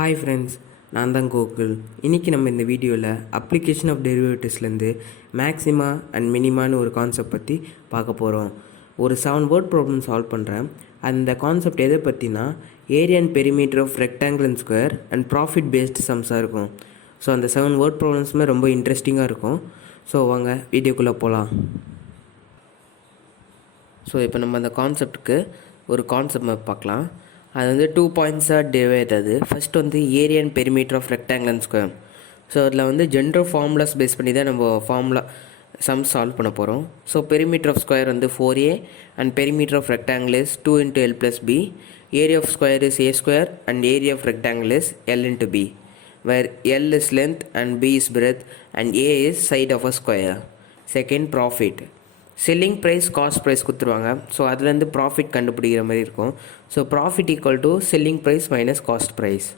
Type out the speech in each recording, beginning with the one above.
Hi friends, நான் தான் கோகுல். இன்றைக்கி நம்ம இந்த வீடியோவில் அப்ளிகேஷன் ஆஃப் டெரிவேட்டிவ்ஸ்லேருந்து மேக்ஸிமா அண்ட் மினிமான்னு ஒரு கான்செப்ட் பற்றி பார்க்க போகிறோம். ஒரு 7 வேர்ட் ப்ராப்ளம் சால்வ் பண்ணுறேன். அந்த கான்செப்ட் எதை பற்றினா area and perimeter of rectangle and square and profit based சம்ஸாக இருக்கும். ஸோ அந்த 7 வேர்ட் ப்ராப்ளம்ஸுமே ரொம்ப இன்ட்ரெஸ்டிங்காக இருக்கும். ஸோ வாங்க வீடியோக்குள்ளே போகலாம். ஸோ இப்போ நம்ம அந்த கான்செப்ட்டுக்கு ஒரு கான்செப்ட் மேப் பார்க்கலாம். அது வந்து 2 பாயிண்ட்ஸாக டிவைட் ஆகுது. ஃபஸ்ட் வந்து area and perimeter of rectangle and square. So அதில் வந்து ஜென்ரல் ஃபார்முலாஸ் பேஸ் பண்ணி தான் நம்ம ஃபார்முலா சம் சால்வ் பண்ண போகிறோம். ஸோ பெரிமீட்டர் ஆஃப் ஸ்கொயர் வந்து 4a and perimeter of rectangle is 2 × l + b. Area of square is a square and area of rectangle is l × b, where l is length and b is breadth and a is side of a square. Second, profit. Selling price cost price கொடுத்துருவாங்க. So அதுலேருந்து profit கண்டுபிடிக்கிற மாதிரி இருக்கும். So profit equal to selling price minus cost price.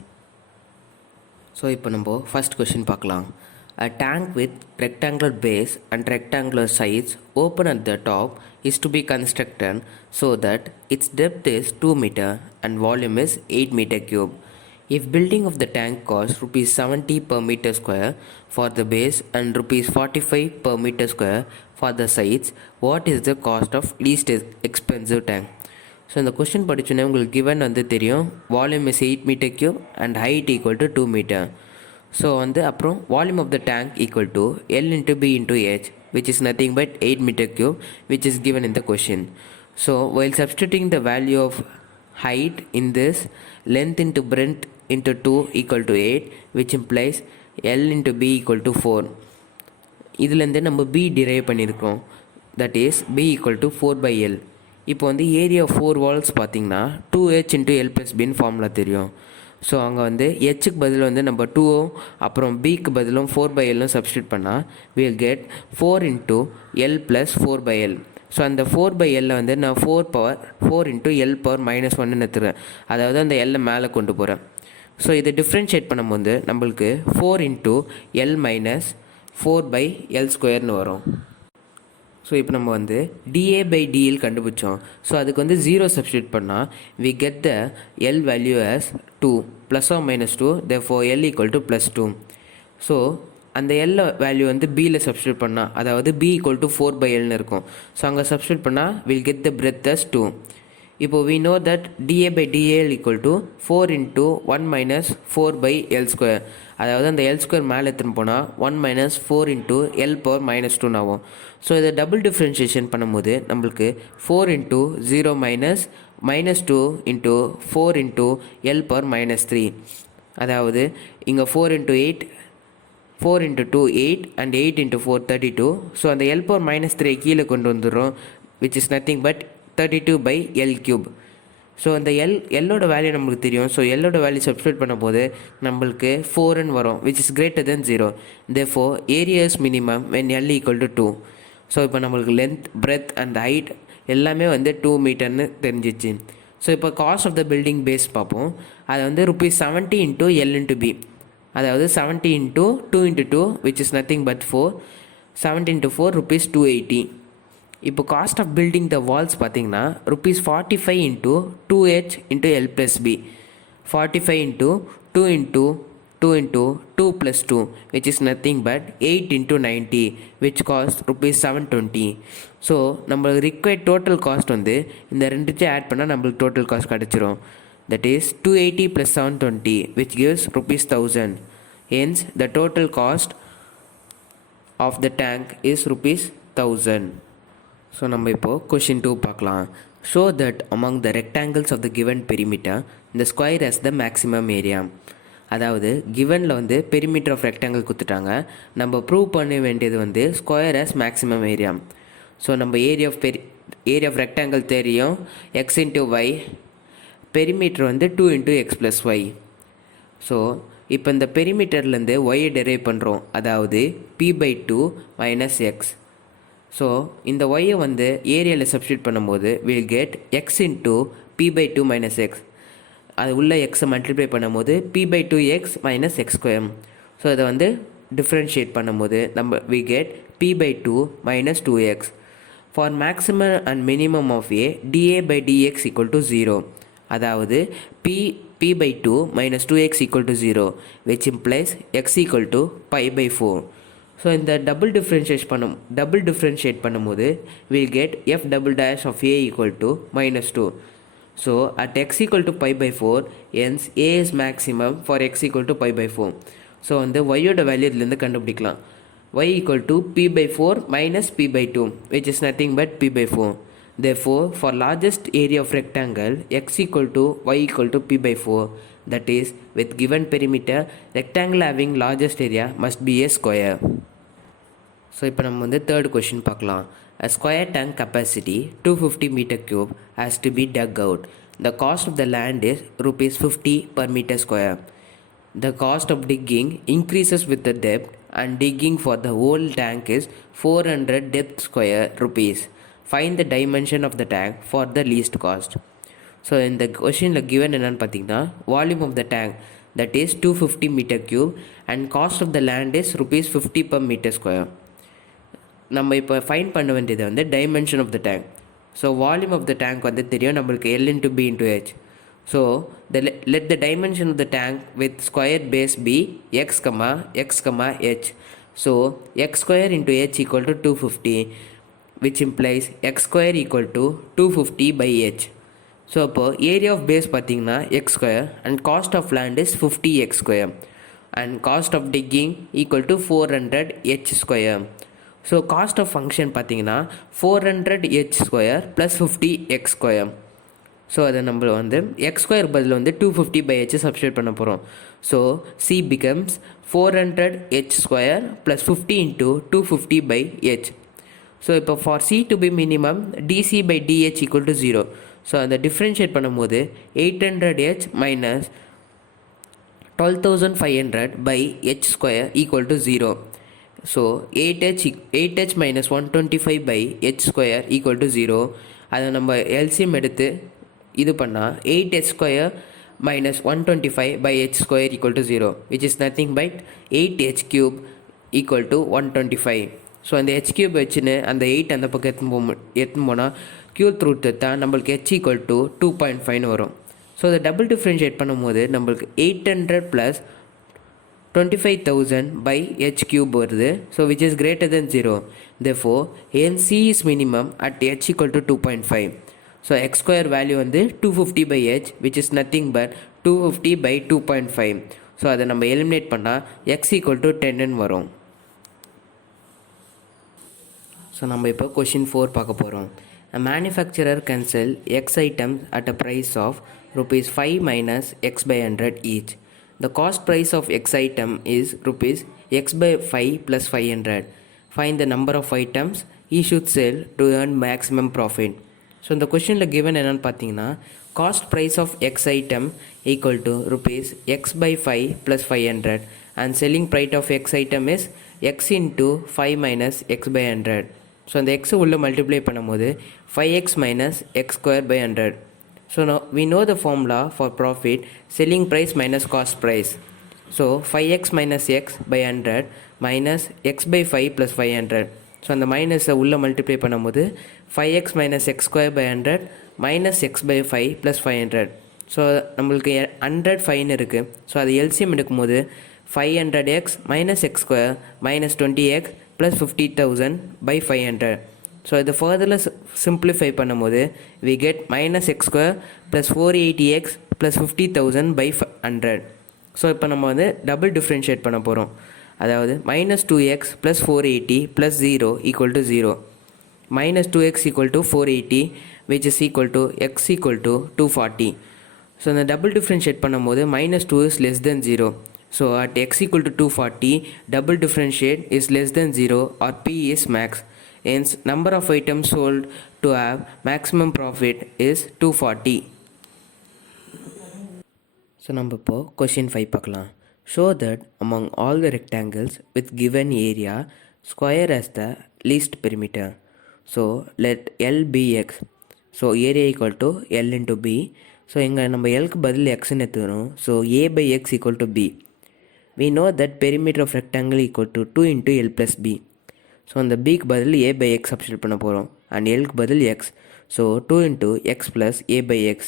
So இப்போ நம்ம first question பார்க்கலாம். A tank with rectangular base and rectangular sides open at the top is to be constructed so that its depth is 2 meter and volume is 8 meter cube. If building of the tank costs rupees 70 per meter square for the base and rupees 45 per meter square for the sides, what is the cost of least expensive tank? So இந்த question படிச்சோன்னே உங்களுக்கு given வந்து தெரியும். Volume is 8 metre cube and height equal to 2 metre. So வந்து அப்புறம் volume of the tank equal to L × B × H, which is nothing but 8 meter cube, which is given in the question. So while substituting the value of height in this, length into breadth into 2 equal to 8, which implies L × B equal to 4. இதுலேருந்து நம்ம B drive பண்ணியிருக்கோம். That is B equal to 4/L. இப்போ வந்து area 4 Waals பார்த்தீங்கன்னா 2H × L + Bன்னு formula தெரியும். So அங்கே வந்து ஹெச்சுக்கு பதில் வந்து நம்ம 2 அப்புறம் பிக்கு பதிலும் 4/L சப்ஸ்டியூட் பண்ணால் we'll get 4 × L + 4/L. So அந்த 4/L வந்து நான் 4 × L - 1ன்னு எடுத்துகிறேன். அதாவது அந்த L மேலே கொண்டு போகிறேன். ஸோ இதை டிஃப்ரென்ஷியேட் பண்ணும்போது நம்மளுக்கு 4 × L - 4/L² வரும். ஸோ இப்போ நம்ம வந்து dA/dL கண்டுபிடிச்சோம். ஸோ அதுக்கு வந்து 0 சப்ஸ்டியூட் பண்ணால் we get the L value as 2 ± 2, therefore L equal to +2. So அந்த L வேல்யூ வந்து Bயில் சப்ஸ்டியூட் பண்ணால் அதாவது B equal to 4/Lன்னு இருக்கும். ஸோ அங்கே சப்ஸ்டியூட் பண்ணால் we'll get the breadth as 2. இப்போ we know that dA/dL equal to 4 × 1 - 4/L². அதாவது அந்த L² மேலே எடுத்துன்னு போனால் 1 - 4 × L - 2 ஆகும். ஸோ இதை டபுள் டிஃப்ரென்ஷியேஷன் பண்ணும்போது நம்மளுக்கு 4 × 0 - -2 × 4 × L - 3. அதாவது இங்கே 4 × 8, 4 × 2 8 and 8 × 4 32. ஸோ அந்த L - 3 கீழே கொண்டு வந்துடும், which is nothing but 32/L³. So அந்த எல்லோட வேல்யூ நம்மளுக்கு தெரியும். ஸோ எல்லோட வேல்யூ சப்ஸ்டியூட் பண்ணும்போது நம்மளுக்கு 4ன்னு வரும், which is greater than 0. therefore area is minimum when L equal to 2. So இப்போ நம்மளுக்கு லென்த், பிரெத் அண்ட் ஹைட் எல்லாமே வந்து 2 மீட்டர்னு தெரிஞ்சிச்சு. ஸோ இப்போ cost of the building base பார்ப்போம். அதை வந்து rupees 70 × L × B, அதாவது 70 × 2 × 2, which is nothing but 4. 70 × 4 rupees 280. இப்போ cost of building the walls பார்த்தீங்கன்னா rupees 45 × 2H × L + B, 45 × 2 × 2 × 2 + 2, which is nothing but 8 × 90, which cost rupees 720. So நம்மளுக்கு required total cost வந்து இந்த ரெண்டுத்தையும் ஆட் பண்ணால் நம்மளுக்கு டோட்டல் காஸ்ட் கிடச்சிரும். That is 280 + 720, which gives rupees 1000. hence the total cost of the tank is rupees 1000. So நம்ம இப்போது question 2 பார்க்கலாம். Show that among the rectangles of the given perimeter இந்த square has the maximum area. அதாவது கிவனில் வந்து perimeter of rectangle கொடுத்துட்டாங்க. நம்ம prove பண்ண வேண்டியது வந்து square has maximum area. So நம்ம ஏரியா ஆஃப் ரெக்டாங்கிள் தெரியும், x × y, பெரிமீட்டர் வந்து 2 × x + y. ஸோ இப்போ இந்த பெரிமீட்டர்லேருந்து ஒய்யை டெரைவ் பண்ணுறோம், அதாவது p/2 - x. ஸோ இந்த ஒய்யை வந்து ஏரியாவில் சப்ஸ்டியூட் பண்ணும்போது we'll get x × p/2 - x. அது உள்ள எக்ஸை மல்டிப்ளை பண்ணும்போது p/2x - x². ஸோ இதை வந்து டிஃப்ரென்ஷியேட் பண்ணும்போது நம்ம we get p/2 - 2x. For maximum and minimum of a dA/dx equal to 0. அதாவது p p by 2 minus 2x equal to 0, which implies x equal to pi by 4. So இந்த double differentiate பண்ணும்போது we'll get f double dash of a equal to minus 2. So at x equal to pi by 4, hence a is maximum for x equal to pi by 4. So வந்து y-ஓட value இதுலேருந்து கண்டுபிடிக்கலாம். y equal to p by 4 minus p by 2, which is nothing but p by 4. Therefore, for largest area of rectangle, x equal to y equal to p by 4, that is, with given perimeter, rectangle having largest area must be a square. So இப்போ நம்ம வந்து third question பார்க்கலாம். A square tank capacity 250 meter cube has to be dug out. The cost of the land is rupees 50 per meter square. The cost of digging increases with the depth, and digging for the whole tank is 400 depth square rupees. Find the dimension of the tank for the least cost. So இந்த கொஷினில் given என்னென்னு பார்த்தீங்கன்னா, volume of the tank that is 250 metre cube and cost of the land is rupees 50 per meter square. நம்ம இப்போ find பண்ண வேண்டியது வந்து dimension of the tank. So volume of the tank வந்து தெரியும் நம்மளுக்கு L into B into H. So let the dimension of the tank with square base be x, h. So x square into h equal to 250, which implies x square equal to 250 by h. So அப்போ area of base பார்த்தீங்கன்னா x square and cost of land is 50x square and cost of digging equal to 400h square. So cost of function பார்த்தீங்கன்னா 400h square plus 50x square. So அதை நம்ம வந்து X square பதில் வந்து 250 by h substitute பண்ண போகிறோம். So c becomes 400h square plus 50 into 250 by h. So இப்போ for c to be minimum dc by dh equal to 0. So அந்த differentiate பண்ணும்போது 800h minus 12,500 by h square equal to 0. So 8h minus 125 by h square equal to 0. அதை நம்ம LCM எடுத்து இது பண்ணால் 8h square minus 125 by h square equal to 0, which is nothing but 8h cube equal to 125. So அந்த h cube வச்சுன்னு அந்த 8 அந்த பக்கம் எடுத்துன்னு போனால் கியூப் ரூட் தான் நம்மளுக்கு h equal to 2.5 வரும். ஸோ அதை டபுள் டிஃப்ரென்ஷியேட் பண்ணும்போது நம்மளுக்கு 800 ப்ளஸ் 25,000 by h cube வருது. So which is greater than 0. Therefore, hence c is minimum at h equal to 2.5. So x square value வந்து 250 by h, which is nothing but 250 by 2.5. So அதை நம்ம eliminate பண்ணால் x equal to 10 வரும். So நம்ம இப்போ question 4 பார்க்க போகிறோம். A manufacturer can sell x items at a price of rupees 5 minus x by 100 each. The cost price of x item is rupees x by 5 plus 500. Find the number of items he should sell to earn maximum profit. So இந்த கொஷினில் given என்னென்னு பார்த்தீங்கன்னா, cost price of x item equal to rupees x by 5 plus 500 and selling price of x item is x into 5 minus x by 100. So அந்த எக்ஸை உள்ளே multiply பண்ணும்போது 5x minus x square by 100. So we know the formula for profit, selling price minus cost price. So 5x minus x by 100 minus x by 5 plus 500. So அந்த மைனஸை உள்ளே multiply பண்ணும்போது 5x minus x square by 100 minus x by 5 plus 500. So நம்மளுக்கு 100 5 இருக்குது. So அது LCM எடுக்கும்போது 500x minus x square minus 20x plus 50,000 by 500. So இதை ஃபர்தரில் simplify பண்ணும்போது we get minus x square plus 480x plus 50,000 by 100. So இப்போ நம்ம வந்து double differentiate பண்ண போகிறோம். அதாவது minus 2x plus 480 plus 0 equal to 0. minus 2x equal to 480, which is equal to x equal to 240. So இந்த double differentiate பண்ணும்போது minus 2 is less than 0. So at x equal to 240, double differentiate is less than 0 or p is max. Hence, number of items sold to have maximum profit is 240. So நம்ம இப்போ question 5 பார்க்கலாம். Show that among all the rectangles with given area, square has the least perimeter. So let L be x. So area equal to L into b. So இங்கே நம்ம Lக்கு பதில் xன்னு எடுத்துக்கணும். So a by x equal to b. We know that perimeter of rectangle equal to 2 into L plus b. So அந்த பிக்கு பதில் a by x substitute பண்ண போகிறோம் and எல்க்கு பதில் x. So 2 into x plus a by x.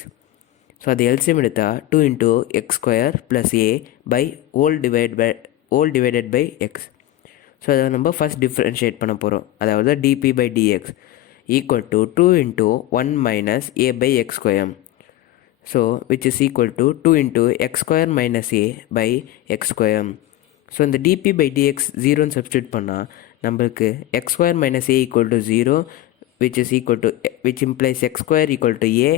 So அது LCM எடுத்தால் 2 into x square plus a by whole divided by x. So அதை நம்ம ஃபஸ்ட் டிஃப்ரென்ஷியேட் பண்ண போகிறோம். அதாவது dp by dx equal to 2 into 1 minus a by x square. So which is equal to 2 into x square minus a by x square. So இந்த dp by dx ஜீரோன்னு substitute பண்ணால் நம்மளுக்கு X square minus A equal to 0 which implies x square equal to a,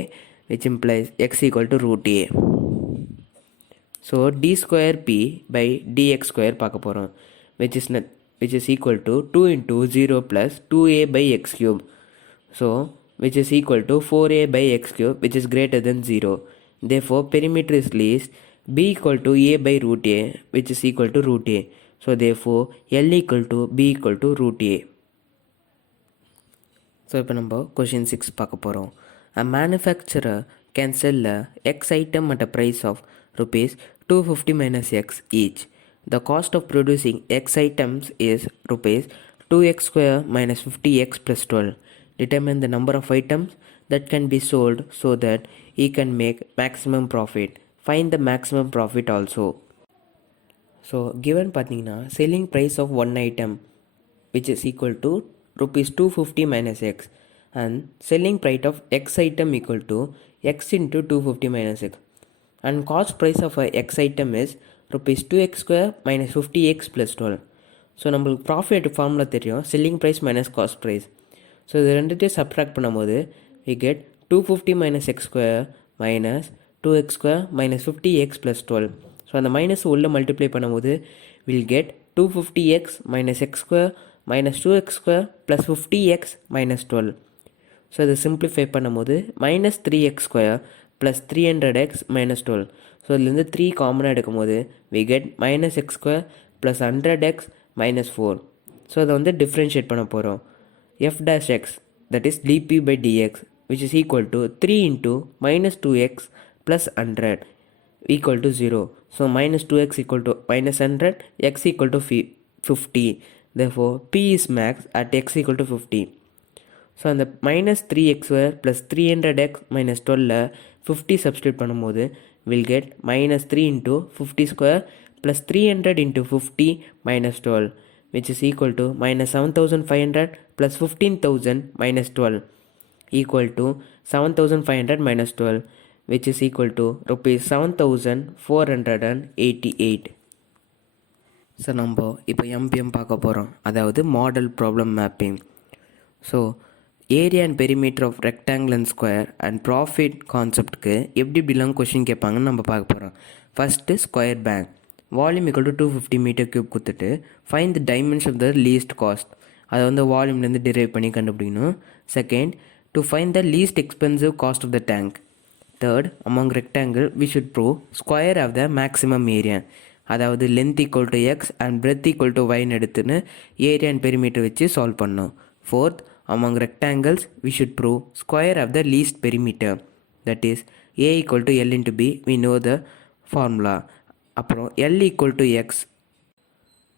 which implies x equal to root a. So d square p by dx square பார்க்க போகிறோம், which is equal to 2 into 0 plus 2a by x cube. So which is equal to 4a by x cube, which is greater than 0. Therefore perimeter is least b equal to a by root a, which is equal to root a. So therefore l equal to b equal to root a. So இப்போ நம்ம question 6 பார்க்க போகிறோம். A manufacturer can sell a X item at a price of rupees 250 minus X each. The cost of producing X items is rupees 2x square minus 50x plus 12. Determine the number of items that can be sold so that he can make maximum profit. Find the maximum profit also. So given பார்த்தீங்கன்னா selling price of one item which is equal to rupees 250 minus x and selling price of x item equal to x into 250 minus x and cost price of a x item is rupees 2x square minus 50x plus 12. So நம்மளுக்கு profit formula தெரியும், selling price minus cost price. So இது ரெண்டுத்தையும் subtract பண்ணும்போது we get 250 minus x square minus 2x square minus 50x plus 12. So அந்த minus உள்ளே multiply பண்ணும்போது we'll get 250x minus x square minus 2x square plus 50x minus 12. So இதை simplify பண்ணும்போது minus 3x square plus 300x minus 12. So இதுலேருந்து 3 காமனாக எடுக்கும்போது we get minus X square plus 100x minus 4. So அதை வந்து differentiate பண்ண போகிறோம். f dash x that is dp by dx which is equal to 3 into minus 2x plus 100 equal to 0. So minus 2x equal to minus 100, x equal to 50. Therefore p is max at x equal to 50. So அந்த minus 3x square plus 300x minus 12 50 substitute பண்ணும்போது will get minus 3 into 50 square plus 300 into 50 minus 12 which is equal to minus 7500 plus 15000 minus 12 equal to 7500 minus 12 which is equal to rupees 7488. So நம்ம இப்போ MBM பார்க்க போகிறோம், அதாவது model problem mapping. So area and perimeter of rectangle and square and profit கான்செப்ட்டுக்கு எப்படிலாம் question கேட்பாங்கன்னு நம்ம பார்க்க போகிறோம். First square bank volume equal to 250 metre cube கொடுத்துட்டு find the dimension of the least cost, அதை வந்து வால்யூம்லேருந்து டிரைவ் பண்ணி கண்டுபிடிக்கணும். Second, to find the least expensive cost of the tank. Third, among rectangle we should prove square of the maximum area, அதாவது length equal to X and breadth equal to ஒய்ன்னு எடுத்துன்னு area and perimeter வச்சு solve பண்ணோம். Fourth, among rectangles we should prove square of the least perimeter, that is a equal to l into b, we know the formula. அப்புறம் l equal to x.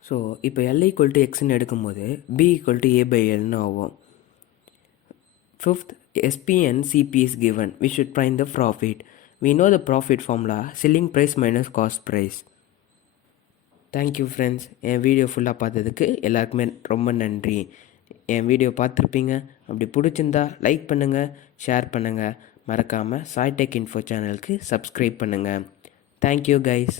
So இப்போ l equal to xன்னு எடுக்கும்போது b equal to a by lன்னு ஆகும். Fifth, sp and cp is given, we should find the profit. We know the profit formula selling price minus cost price. Thank you friends, என் video ஃபுல்லாக பார்த்ததுக்கு எல்லாருக்குமே ரொம்ப நன்றி. என் video பார்த்துருப்பீங்க, அப்படி பிடிச்சிருந்தா லைக் பண்ணுங்கள், ஷேர் பண்ணுங்கள், மறக்காமல் சாய் டெக் இன்ஃபோ சேனலுக்கு சப்ஸ்கிரைப் பண்ணுங்கள். Thank you guys.